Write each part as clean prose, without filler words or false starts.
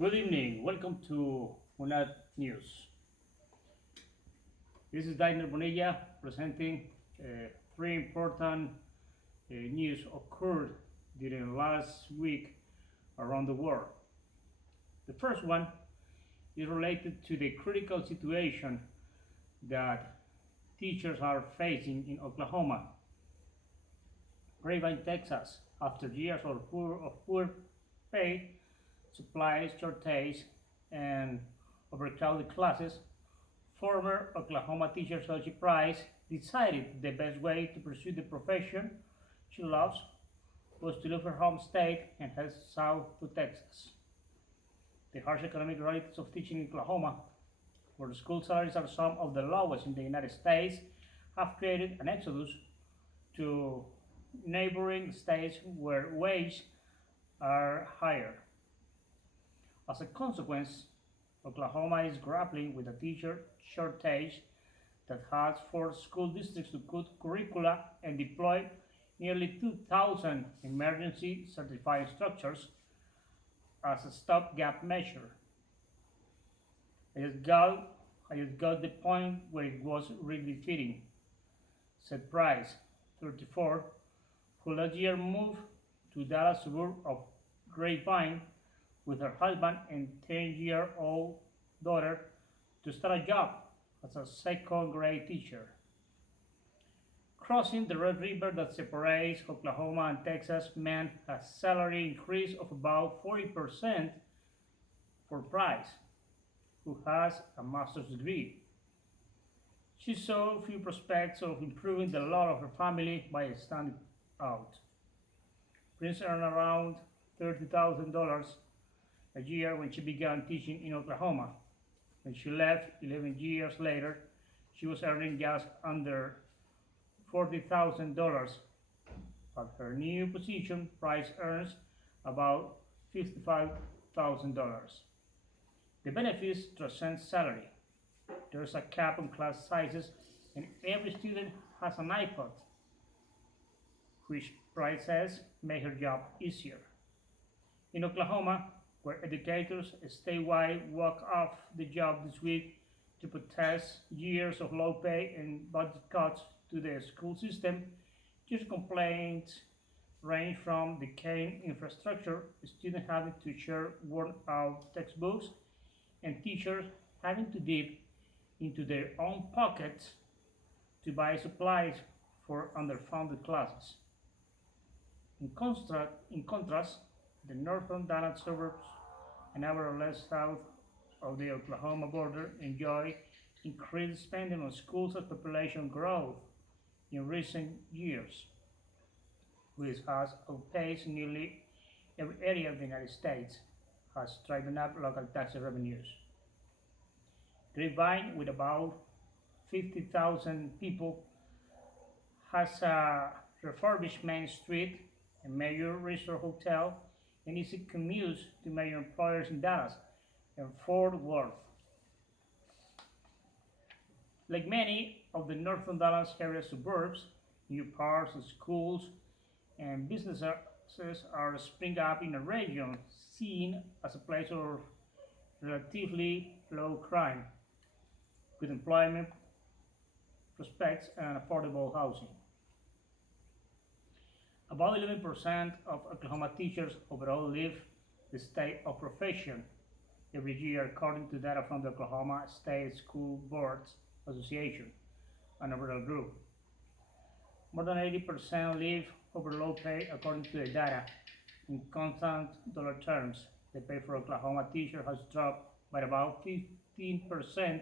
Good evening. Welcome to Unat News. This is Dainer Bonilla presenting three important news occurred during last week around the world. The first one is related to the critical situation that teachers are facing in Oklahoma, Grapevine, Texas, after years of poor pay, supplies shortage, and overcrowded classes. Former Oklahoma teacher Sochi Price decided the best way to pursue the profession she loves was to leave her home state and head south to Texas. The harsh economic realities of teaching in Oklahoma, where the school salaries are some of the lowest in the United States, have created an exodus to neighboring states where wages are higher. As a consequence, Oklahoma is grappling with a teacher shortage that has forced school districts to cut curricula and deploy nearly 2,000 emergency certified instructors as a stopgap measure. I just got, I just got the point where it was really fitting, said Price, 34, who last year moved to Dallas suburb of Grapevine with her husband and 10-year-old daughter to start a job as a second grade teacher. Crossing the Red River that separates Oklahoma and Texas meant a salary increase of about 40% for Price, who has a master's degree. She saw few prospects of improving the lot of her family by standing out. Prince earned around $30,000 a year when she began teaching in Oklahoma. When she left 11 years later, she was earning just under $40,000. At her new position, Price earns about $55,000. The benefits transcend salary. There's a cap on class sizes, and every student has an iPod, which Price says make her job easier. In Oklahoma, where educators statewide walk off the job this week to protest years of low pay and budget cuts to the school system, teacher complaints range from decaying infrastructure, students having to share worn out textbooks, and teachers having to dip into their own pockets to buy supplies for underfunded classes. In contrast, the northern Dallas suburbs, an hour or less south of the Oklahoma border, enjoy increased spending on schools as population growth in recent years, which has outpaced nearly every area of the United States, has driven up local tax revenues. Grapevine, with about 50,000 people, has a refurbished Main Street, a major resort hotel, and easy commutes to major employers in Dallas and Fort Worth. Like many of the northern Dallas area suburbs, new parks, schools, and businesses are springing up in a region seen as a place of relatively low crime, good employment prospects, and affordable housing. About 11% of Oklahoma teachers overall leave the state of profession every year, according to data from the Oklahoma State School Boards Association, an overall group. More than 80% leave over low pay, according to the data. In constant dollar terms, the pay for Oklahoma teacher has dropped by about 15%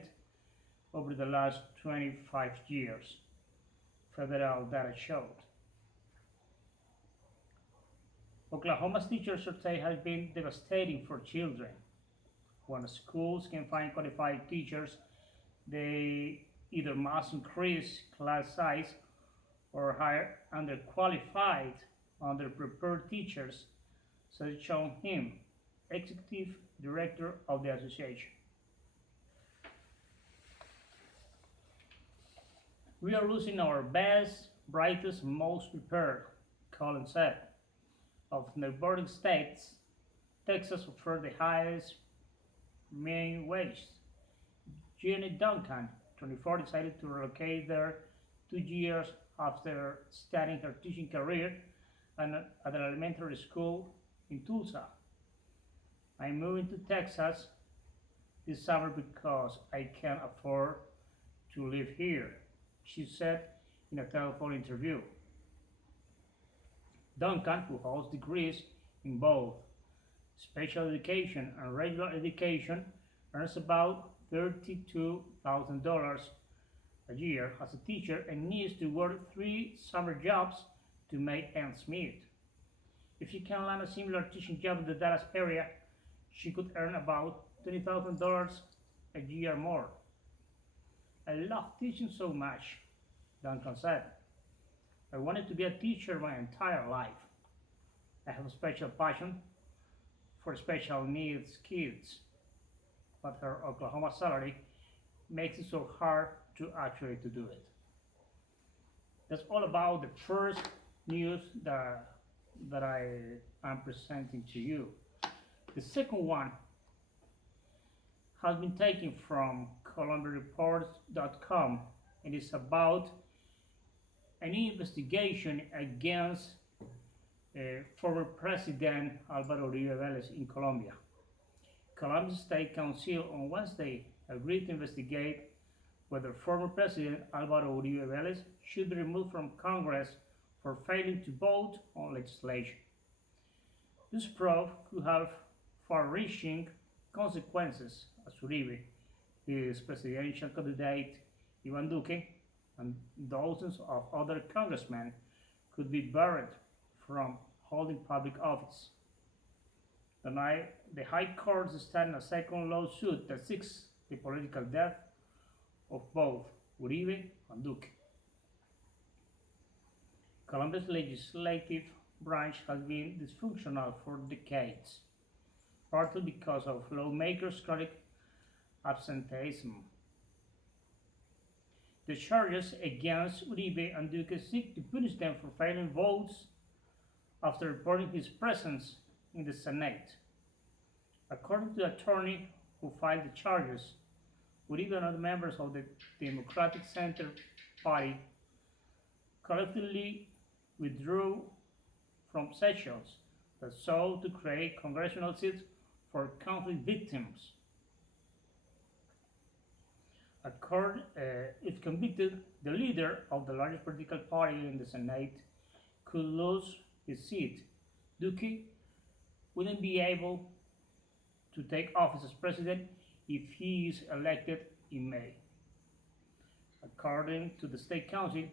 over the last 25 years, federal data showed. Oklahoma's teacher shortage has been devastating for children. When schools can find qualified teachers, they either must increase class size or hire underqualified, underprepared teachers, said Sean Him, executive director of the association. We are losing our best, brightest, most prepared, Collins said. Of neighboring states, Texas offered the highest main ways. Jenny Duncan, 24, decided to relocate there 2 years after starting her teaching career at an elementary school in Tulsa. I'm moving to Texas this summer because I can't afford to live here, she said in a telephone interview. Duncan, who holds degrees in both special education and regular education, earns about $32,000 a year as a teacher and needs to work 3 summer jobs to make ends meet. If she can land a similar teaching job in the Dallas area, she could earn about $20,000 a year more. I love teaching so much, Duncan said. I wanted to be a teacher my entire life. I have a special passion for special needs kids, but her Oklahoma salary makes it so hard to actually to do it. That's all about the first news that I am presenting to you. The second one has been taken from colombiareports.com and is about an investigation against former President Alvaro Uribe Vélez in Colombia. Colombia's State Council on Wednesday agreed to investigate whether former President Alvaro Uribe Vélez should be removed from Congress for failing to vote on legislation. This probe could have far-reaching consequences as Uribe, his presidential candidate Ivan Duque, and dozens of other congressmen could be barred from holding public office. The High Court is starting a second lawsuit that seeks the political death of both Uribe and Duque. Colombia's legislative branch has been dysfunctional for decades, partly because of lawmakers' chronic absenteeism. The charges against Uribe and Duque seek to punish them for failing votes after reporting his presence in the Senate. According to the attorney who filed the charges, Uribe and other members of the Democratic Center Party collectively withdrew from sessions that sought to create congressional seats for conflict victims. If convicted, the leader of the largest political party in the Senate could lose his seat. Duque wouldn't be able to take office as president if he is elected in May. According to the State Council,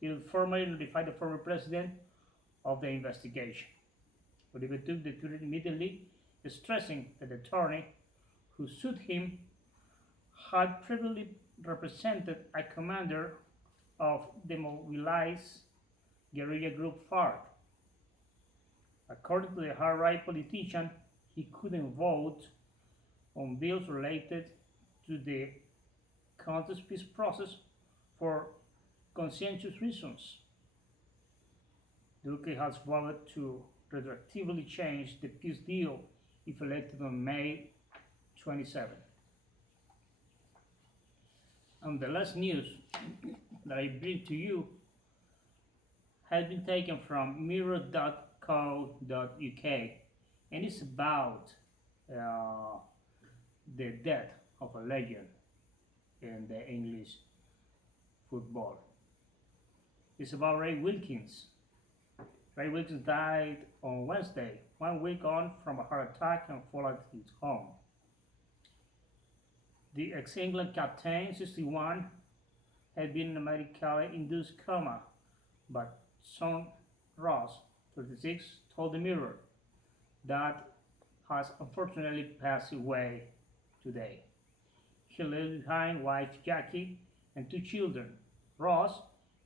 it will formally notify the former president of the investigation. Uribe took the truth immediately, stressing that the attorney who sued him had previously represented a commander of the mobilized guerrilla group FARC. According to the hard-right politician, he couldn't vote on bills related to the country's peace process for conscientious reasons. Duque has vowed to retroactively change the peace deal if elected on May 27. And the last news that I bring to you has been taken from mirror.co.uk and it's about the death of a legend in the English football. It's about Ray Wilkins. Ray Wilkins died on Wednesday, 1 week on from a heart attack and fall at his home. The ex-England captain, 61, had been in a medically induced coma, but son Ross, 36, told the Mirror that has unfortunately passed away today. He left behind wife Jackie and 2 children, Ross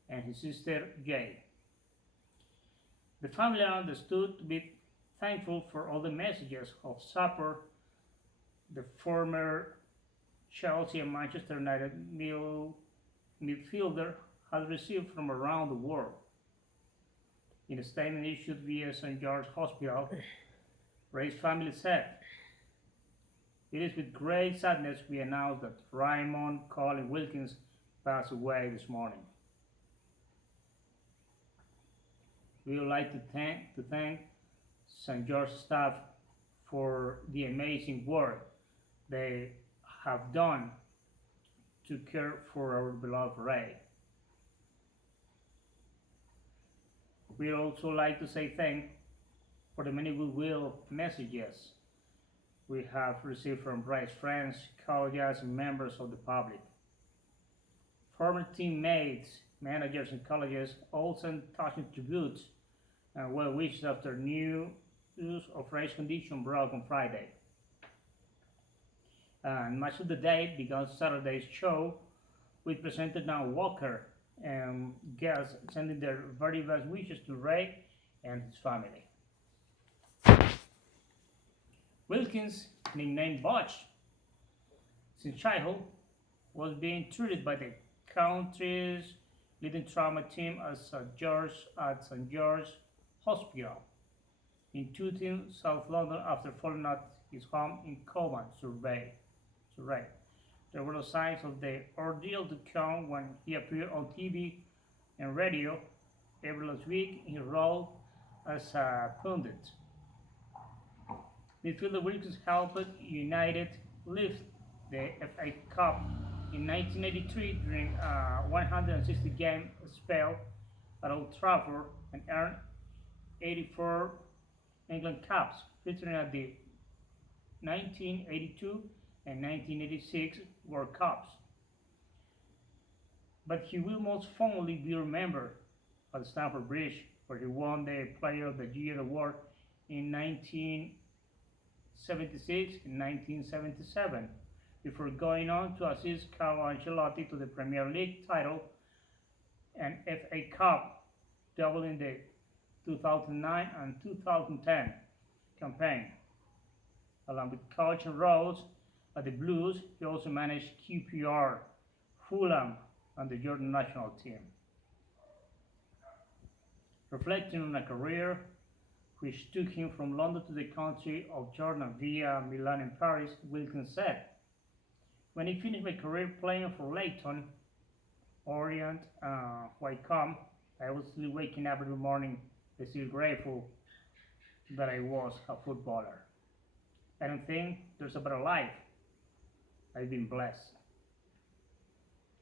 and his sister Jay. The family understood to be thankful for all the messages of support the former Chelsea and Manchester United midfielder has received from around the world. In a statement issued via St. George's Hospital, Ray's family said, It is with great sadness we announce that Raymond Colin Wilkins passed away this morning. We would like to thank St. George staff for the amazing work they have done to care for our beloved Ray. We would also like to say thank for the many goodwill messages we have received from Ray's friends, colleagues, and members of the public. Former teammates, managers, and colleagues all sent touching tributes and well wishes after news of Ray's condition broke on Friday. And much of the day began Saturday's show with presenter now Walker and guests sending their very best wishes to Ray and his family. Wilkins, nicknamed Butch, since childhood, was being treated by the country's leading trauma team at St. George Hospital in Tooting, South London, after falling at his home in Coman, Surrey. There were no signs of the ordeal to come when he appeared on TV and radio every last week in his role as a pundit. Midfielder Wilkins helped United lift the FA Cup in 1983 during a 160-game spell at Old Trafford and earned 84 England caps, featuring at the 1982 and 1986 World Cups. But he will most fondly be remembered at Stamford Bridge, where he won the Player of the Year award in 1976 and 1977, before going on to assist Carlo Ancelotti to the Premier League title and FA Cup, doubling the 2009 and 2010 campaign. Along with coaching roles at the Blues, he also managed QPR, Fulham, and the Jordan national team. Reflecting on a career which took him from London to the country of Jordan via Milan and Paris, Wilkins said, "When I finished my career playing for Leyton Orient, Wycombe, I was still waking up every morning, still grateful that I was a footballer. I don't think there's a better life. I've been blessed."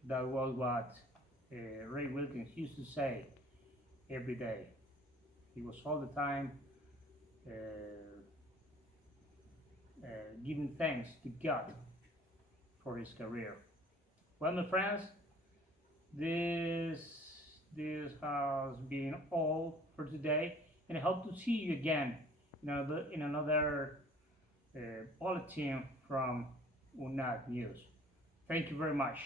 That was what Ray Wilkins used to say every day. He was all the time uh, giving thanks to God for his career. Well, my friends, this this has been all for today, and I hope to see you again in another bulletin from UNAD News. Thank you very much.